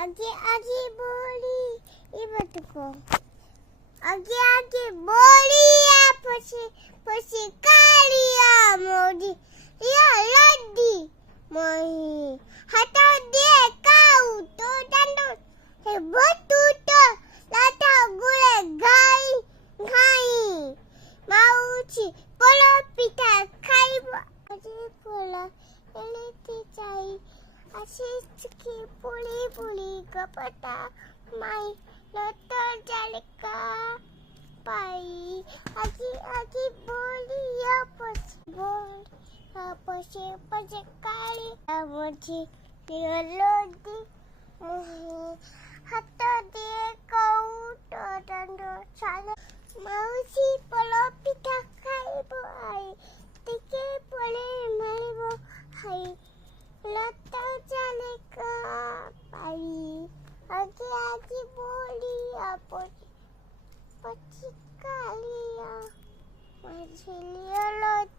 आगे आगे बोली ये बतको आगे आगे बोलिया पछी पछी कालिया मोदी या लड्डी मोही हटा दे काऊ तो दंडो हे बतुतो लाटा गुले गाई गाई माउची पोलो पिठा खाइबो आजे पोला एलेती चाई आशीचकी पुली पुली कपटा माई लता जालिका पाई आजी आजी बोलिया पछी पछी काली मुझे लोदी हाथ दे कौटो दंडो चाले माउसी पोलो पिठा खाइबो आई तिके पोले मारिबो हाई लता जालिका पाई आगे आगे बोलिया पछी कालिया मछलिया लत